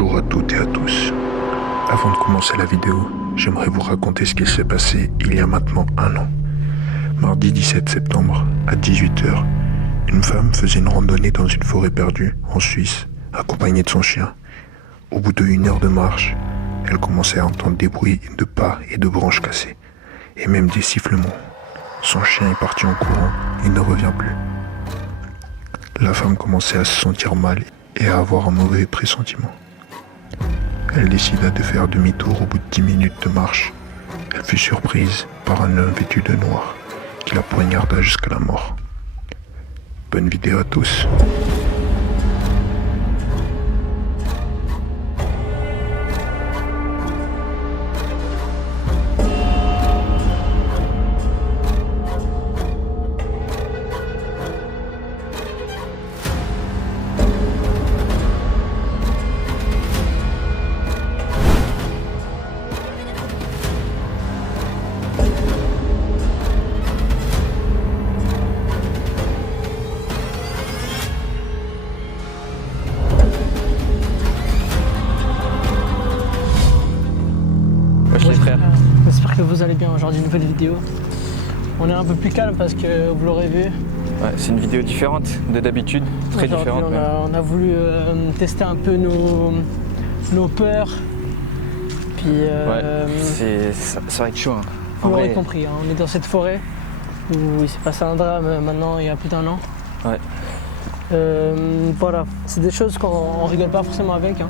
Bonjour à toutes et à tous. Avant de commencer la vidéo, j'aimerais vous raconter ce qu'il s'est passé il y a maintenant un an. Mardi 17 septembre, à 18h, une femme faisait une randonnée dans une forêt perdue, en Suisse, accompagnée de son chien. Au bout d'1 heure de marche, elle commençait à entendre des bruits de pas et de branches cassées, et même des sifflements. Son chien est parti en courant et ne revient plus. La femme commençait à se sentir mal et à avoir un mauvais pressentiment. Elle décida de faire demi-tour au bout de 10 minutes de marche. Elle fut surprise par un homme vêtu de noir qui la poignarda jusqu'à la mort. Bonne vidéo à tous. Les frères. J'espère que vous allez bien. Aujourd'hui, nouvelle vidéo. On est un peu plus calme parce que vous l'aurez vu. Ouais, c'est une vidéo différente de d'habitude, très différente. On a voulu tester un peu nos peurs. Puis, ça va être chaud. Hein. Vous l'aurez compris, hein, on est dans cette forêt où il s'est passé un drame maintenant il y a plus d'1 an. Ouais. Voilà, c'est des choses qu'on rigole pas forcément avec. Hein.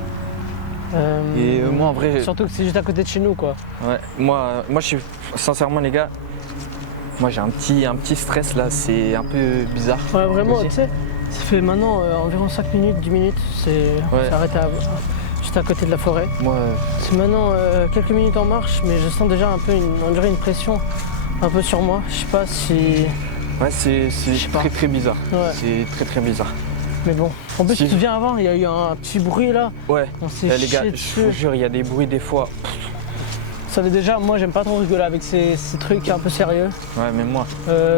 Et moi en vrai. Surtout que c'est juste à côté de chez nous quoi. Ouais, moi je suis. Sincèrement les gars, moi j'ai un petit stress là, c'est un peu bizarre. Ouais vraiment, tu sais, ça fait maintenant environ 5 minutes, 10 minutes, c'est arrêté juste à côté de la forêt. Moi. C'est maintenant quelques minutes en marche, mais je sens déjà un peu on dirait une pression un peu sur moi. Je sais pas si. Ouais c'est très bizarre. Ouais. C'est très bizarre. Mais bon, en plus, si tu te souviens avant, il y a eu un petit bruit là. Ouais, on s'est les gars, je vous jure, il y a des bruits des fois. Ça fait déjà, moi j'aime pas trop rigoler avec ces trucs un peu sérieux. Ouais, même moi.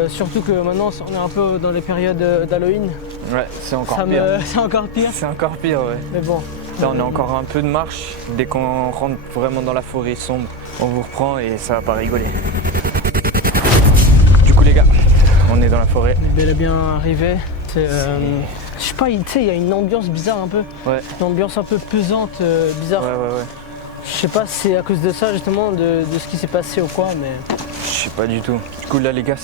Surtout que maintenant, on est un peu dans les périodes d'Halloween. Ouais, c'est encore pire. C'est encore pire. C'est encore pire, ouais. Mais bon. Là, on est encore un peu de marche. Dès qu'on rentre vraiment dans la forêt sombre, on vous reprend et ça va pas rigoler. Du coup, les gars, on est dans la forêt. On est bel et bien arrivé. Je sais pas, tu sais, il y a une ambiance bizarre un peu. Ouais. Une ambiance un peu pesante, bizarre. Ouais. Je sais pas si c'est à cause de ça justement, de ce qui s'est passé ou quoi, mais. Je sais pas du tout. Du coup là les gars,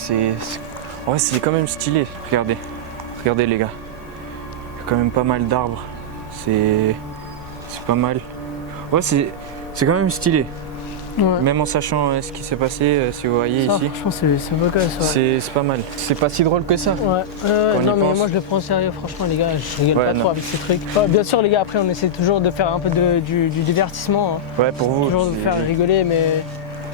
en vrai c'est quand même stylé. Regardez les gars. Il y a quand même pas mal d'arbres. C'est pas mal. Ouais c'est quand même stylé. Ouais. Même en sachant ce qui s'est passé, si vous voyez ça, ici. Franchement c'est beau gosse, ouais. C'est pas mal. C'est pas si drôle que ça. Ouais. Non mais moi je le prends au sérieux, franchement les gars, je rigole pas trop avec ces trucs. Ouais, bien sûr les gars, après on essaie toujours de faire un peu du divertissement. Hein. Ouais pour vous. Toujours de vous faire rigoler, mais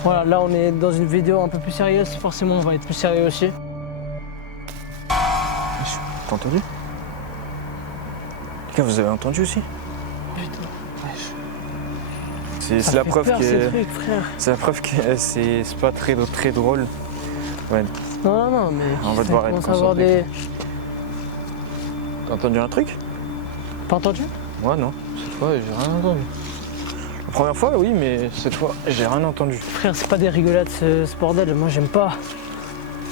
voilà, là on est dans une vidéo un peu plus sérieuse, forcément on va être plus sérieux aussi. T'as entendu? Les gars, vous avez entendu aussi? Putain. C'est la preuve que c'est la preuve que c'est pas très drôle. Ouais. Non, mais on va devoir être concentré. T'as entendu un truc? Pas entendu? Ouais non, cette fois j'ai rien entendu. La première fois oui, mais cette fois j'ai rien entendu. Frère, c'est pas des rigolades ce bordel, moi j'aime pas.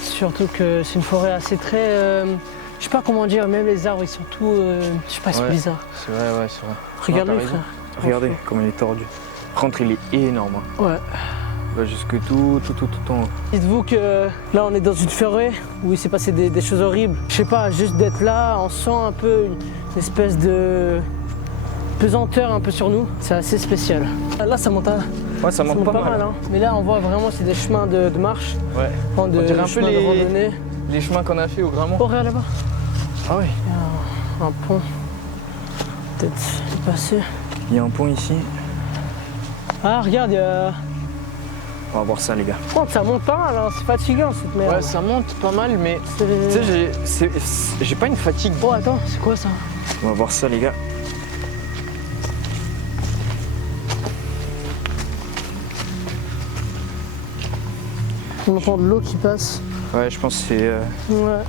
Surtout que c'est une forêt assez très. Je sais pas comment dire, même les arbres ils sont tout. Je sais pas, c'est bizarre. C'est vrai, c'est vrai. Regarde-le frère. Regardez comme il est tordu. Par contre il est énorme. Hein. Ouais. Il va jusque tout en haut. Dites-vous que là on est dans une forêt où il s'est passé des choses horribles. Je sais pas, juste d'être là, on sent un peu une espèce de pesanteur un peu sur nous. C'est assez spécial. Là ça monte ça monte pas mal. Hein. Mais là on voit vraiment c'est des chemins de marche. Ouais. On dirait un peu de randonnée. Les chemins qu'on a fait au Grammont. Oh regarde là-bas. Ah oui. Il y a un pont. Peut-être passer. Il y a un pont ici. Ah regarde, il y a. On va voir ça les gars. Oh, ça monte pas mal, hein. C'est fatigant cette merde. Ouais ça monte pas mal mais tu sais j'ai pas une fatigue. Oh attends, c'est quoi ça? On va voir ça les gars. On entend de l'eau qui passe. Ouais je pense que c'est. Ouais.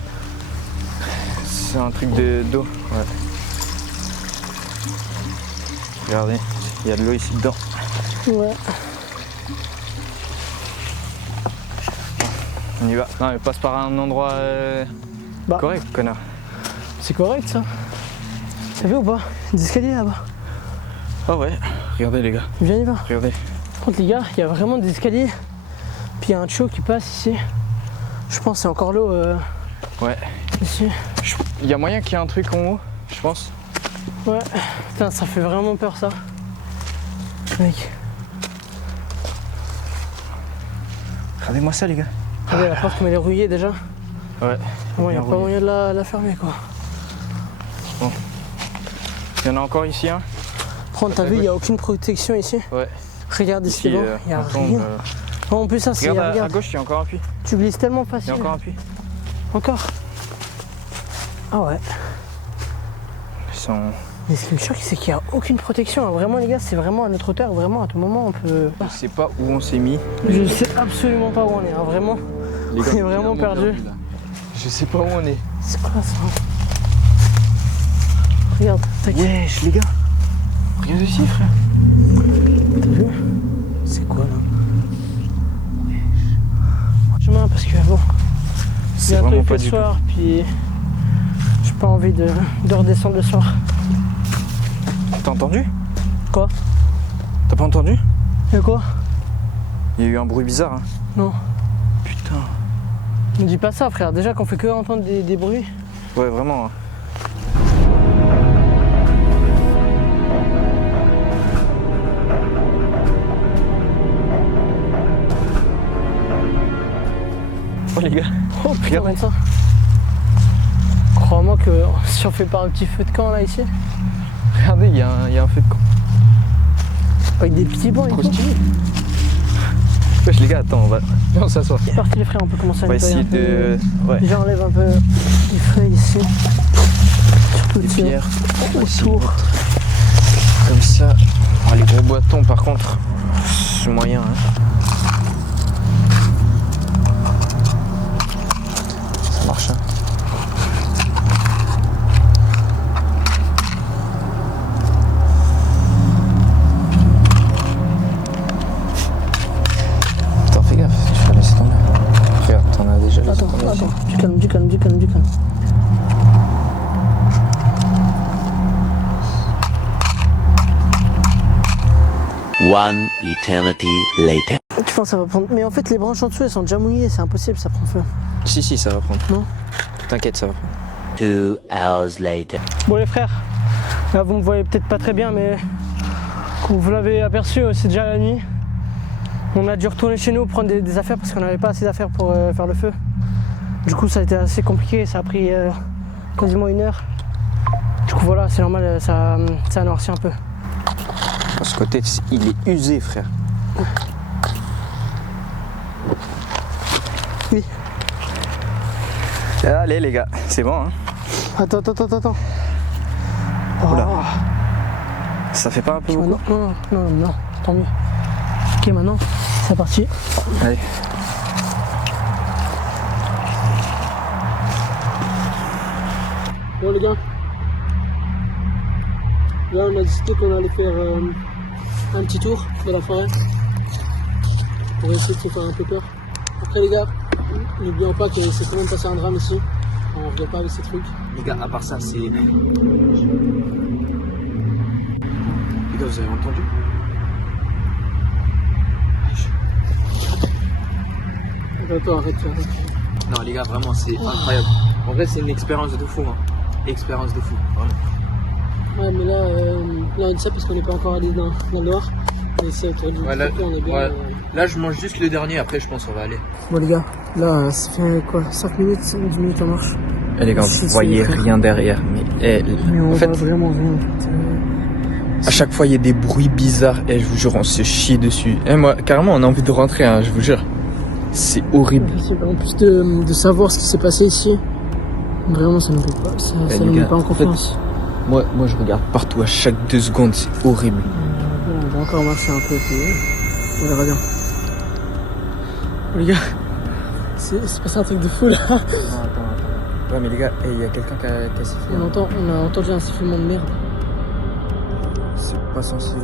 C'est un truc d'eau. Ouais. Regardez, il y a de l'eau ici dedans. Ouais. On y va. Non mais passe par un endroit correct, connard. C'est correct ça. T'as vu ou pas? Des escaliers là-bas. Ah ouais, regardez les gars. Viens, y va. Regardez. Par contre les gars, il y a vraiment des escaliers. Puis il y a un tuyau qui passe ici. Je pense que c'est encore l'eau Ouais. ici. Il y a moyen qu'il y ait un truc en haut, je pense. Ouais. Putain, ça fait vraiment peur ça. Mec. Regardez-moi ça les gars. Regardez la porte comme elle est rouillée déjà. Ouais. Bon, il n'y a bien pas rouillé. moyen de la fermer quoi. Il y en a encore ici hein. Prends, t'as vu, il n'y a aucune protection ici. Ouais. Regarde ici, il n'y a on tombe, rien. En plus, ça, c'est. Regarde, à Regarde, gauche, il y a encore un puits. tu glisses tellement Il y facile. a encore un puits. Encore. Ah ouais. Ils sont... Mais ce qui me choque, c'est qu'il n'y a aucune protection. Vraiment, les gars, c'est vraiment à notre hauteur. Vraiment, à tout moment, on peut. Je sais pas où on s'est mis. Je sais absolument pas où on est. Hein. Vraiment, Les gars, on est vraiment perdu. là. Je sais pas où on est. C'est quoi ça? Regarde, tac. Wesh, les gars. Regarde ici, frère. T'as vu? C'est quoi là? Chemin, parce que bon. C'est Bientôt vraiment il fait pas le du tout. soir, puis j'ai pas envie de redescendre le soir. T'as entendu? Quoi? T'as pas entendu? Et quoi? Il y a eu un bruit bizarre. Hein. Non. Putain. Ne dis pas ça, frère. Déjà qu'on fait que entendre des bruits. Ouais, vraiment. Hein. Oh les gars, Oh, putain, Regarde. regarde ça. Crois-moi que si on fait pas un petit feu de camp là ici, regardez, il y a un feu de camp. avec des petits bancs et Trop tout. stylé. Wesh les gars, attends, on s'assoit. C'est parti les frères, on peut commencer à On va nettoyer essayer un peu. de... Ouais. Déjà enlève un peu les feuilles ici. Surtout Des ici, pierres. autour. Comme ça. Oh, les gros bâtons par contre, c'est moyen. Hein. Ça marche. Hein. Putain, fais gaffe, tu vas laisser tomber. Regarde, t'en as déjà laissé Attends, tomber. attends, du calme, du calme, du calme, du calme. One eternity later. Tu penses que ça va prendre. Mais en fait, les branches en dessous elles sont déjà mouillées, c'est impossible, ça prend feu. Si, ça va prendre. Non? T'inquiète, ça va prendre. 2 hours later. Bon, les frères, là vous me voyez peut-être pas très bien, mais comme vous l'avez aperçu, c'est déjà la nuit. On a dû retourner chez nous prendre des affaires parce qu'on n'avait pas assez d'affaires pour faire le feu. Du coup, ça a été assez compliqué, ça a pris quasiment 1 heure. Du coup, voilà, c'est normal, ça a noirci un peu. Ce côté, il est usé, frère. Oui. Allez, les gars, c'est bon. Hein. Attends. Oula. Oh. Ça fait pas un peu Tu vois, beaucoup? non, tant mieux. Ok, maintenant, c'est parti. Allez. Bon les gars, là on a décidé qu'on allait faire un petit tour de la forêt pour essayer de se faire un peu peur. Après les gars, n'oublions pas que c'est quand même passé un drame ici, on ne regarde pas avec ces trucs. Les gars, à part ça, c'est... Les gars, vous avez entendu? Attends, arrête. Non, les gars, vraiment, c'est incroyable. En vrai, c'est une expérience de fou. Hein. Expérience de fou, vraiment. Ouais mais là on dit ça parce qu'on n'est pas encore allé dans le noir. Mais c'est autour du Ouais, là, on est bien. ouais. Là, je mange juste le dernier, après, je pense qu'on va aller. Bon les gars, là ça fait quoi, 5 minutes, 10 minutes en marche. Eh les gars, Si, vous voyez si, rien derrière. Mais Mais on en fait, voit vraiment rien. à chaque fois, il y a des bruits bizarres. Et je vous jure, on se chie dessus. Et moi, carrément, on a envie de rentrer, hein, je vous jure. C'est horrible. En plus de savoir ce qui s'est passé ici, vraiment ça ne peut pas, ça les ne met gars, pas en en fait, confiance. Moi, je regarde partout, à chaque 2 secondes, c'est horrible. Bon, on va encore marcher un peu, puis on verra bien. Bon, les gars, c'est passé un truc de fou là. Non, attends. Ouais, mais les gars, il y a quelqu'un qui a sifflé. On a entendu un sifflement de merde. C'est pas censé.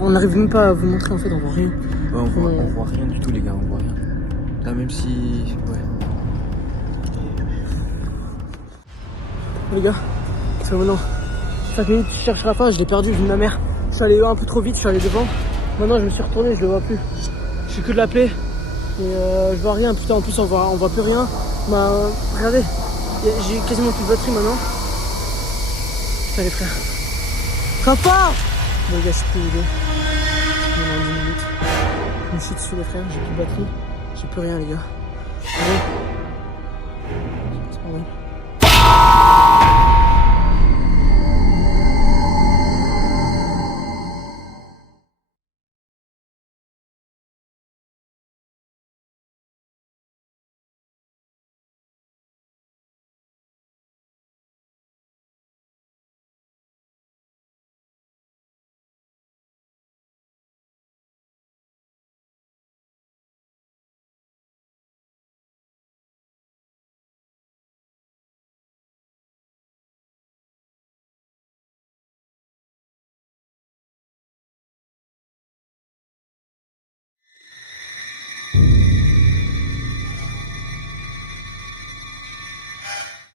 On n'arrive même pas à vous montrer en fait, on voit rien. Ouais, on voit rien du tout les gars, on voit rien. Là même si. Ouais. Les gars, c'est maintenant 5 minutes, je cherche la fin, je l'ai perdu, vu ma mère. Je suis allé un peu trop vite, je suis allé devant. Maintenant je me suis retourné, je le vois plus. Je fais que de l'appeler. Et je vois rien, putain en plus on voit plus rien. Bah regardez, j'ai quasiment plus de batterie maintenant. Putain les frères. Papa! Bon les gars, je peux vous aider. Maintenant 10 minutes. Je me chute dessus les frères, j'ai plus de batterie. J'ai plus rien les gars. Allez.